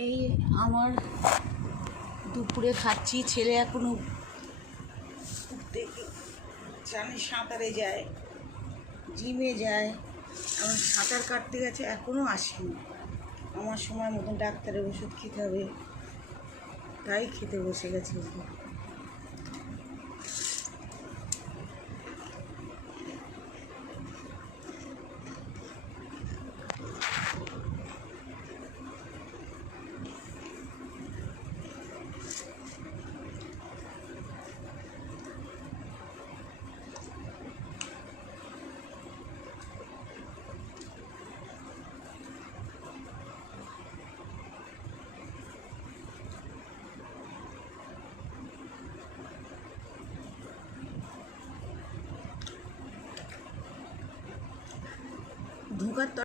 এই আমার দুপুরে খাচ্ছি। ছেলে এখনো জানে সাঁতারে যায়, জিমে যায়, এখন সাঁতার কাটতে গেছে, এখনও আসেনি। আমার সময় মতন ডাক্তারের ওষুধ খেতে হবে, তাই খেতে বসে গেছে। ধোঁকার